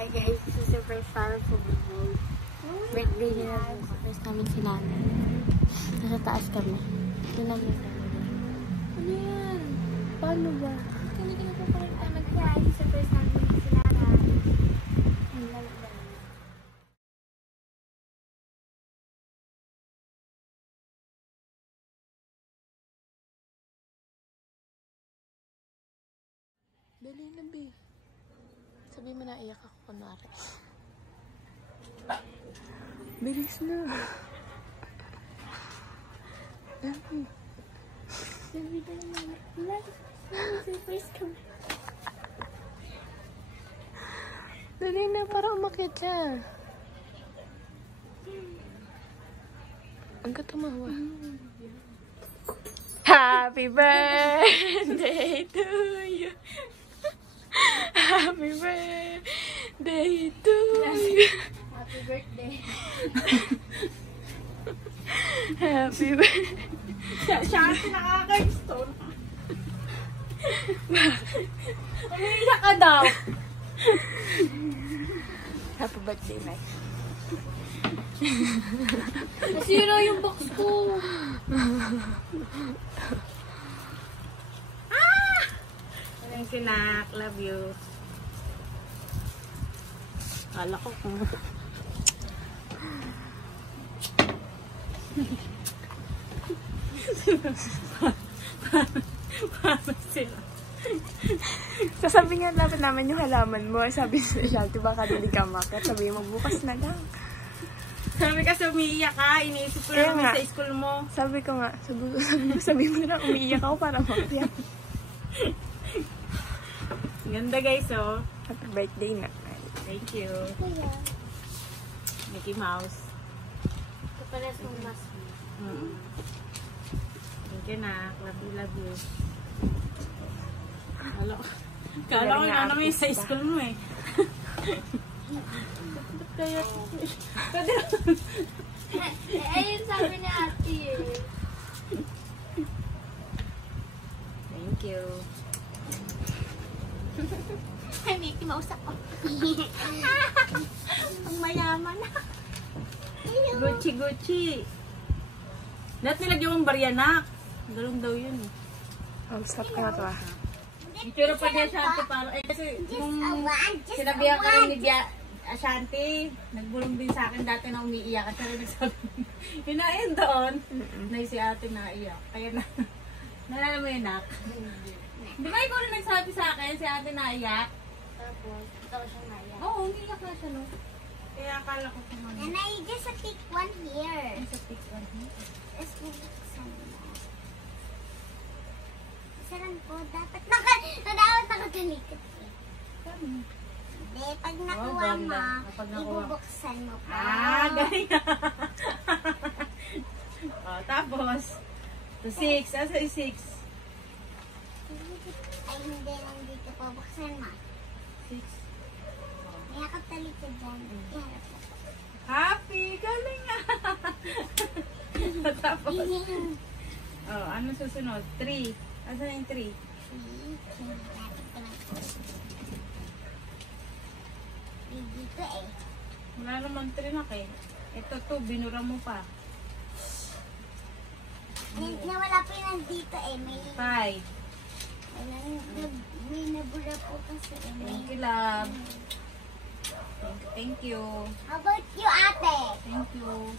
Hi guys, this is the first time for birthday. Birthday niya na first namin si nanay. Nasa taas kami. Doon namin kami. Ano yan? Paano ba? Kami ka na po parang nag-try sa first namin si nanay. Ang lalagay. Dali na, B. Sabi mo na iyak ako kunwari. Bilis na. Dali. Dali na. Dali na, para umakyat siya. Ang katumawa. Happy birthday to you. Happy birthday to you. Happy birthday. Happy birthday. Siya nakaka-gusto. Umiiyak ka daw. Happy birthday, Mike. Nasira yung box ko. Thank you, Nak. Love you. Kala ko kung... Paano sila? Sasabi nga dapat naman yung halaman mo. Sabi nila, diba kanili ka makit? Sabi mo, bukas na lang. Sabi kasi umiiyak ka. Iniisip ko naman sa school mo. Sabi ko nga, sabi mo na umiiyak ako para makiyak. Ganda guys, oh. Happy birthday na. Thank you. Mickey Mouse. Kapalas mong mask. Thank you, Nak. Love you. Kala ko na naman sa school mo eh. Kaya... Ayun sabi ni ate eh. Thank you. Ay, Mickey Mouse ako. Ang mayaman na. Gucci. Lahat nilagyan mong barya, Nak. Galong daw yun. Ang sarap ka na ito ah. Itsura pa niya Ashanti parang. Eh kasi nung sinabihan ka rin ni Ashanti, nagbulong din sa akin dati na umiiyak. Kasi rin nagsabi, hinain doon. Na si ate naiyak. Kaya na, nalala mo yun, Nak? Di ba ikaw rin nagsabi sa akin, si ate naiyak? Tapos, ikaw siya naiyak. Oo, umiiyak na siya, no? Kaya akala ko kung ano. And I just pick one here. Just pick one here? Let's pick some. Saran po, dapat nakatalikot eh. Hindi, pag nakuha mo, ibubuksan mo pa. Ah, ganyan. Tapos, to 6. Asa yung 6? Ay, hindi. Nandito po. Buksan mo. 6. May nakatalikod dyan. Happy! Galing nga! Tapos, ano susunod? 3. Asa yung 3? Dito eh. Wala naman 3 na eh. Ito 2, binura mo pa. Nawala pa yun nandito eh. May 5. May nabura po kasi. Thank you, love. Thank you. How about you, ate? Thank you.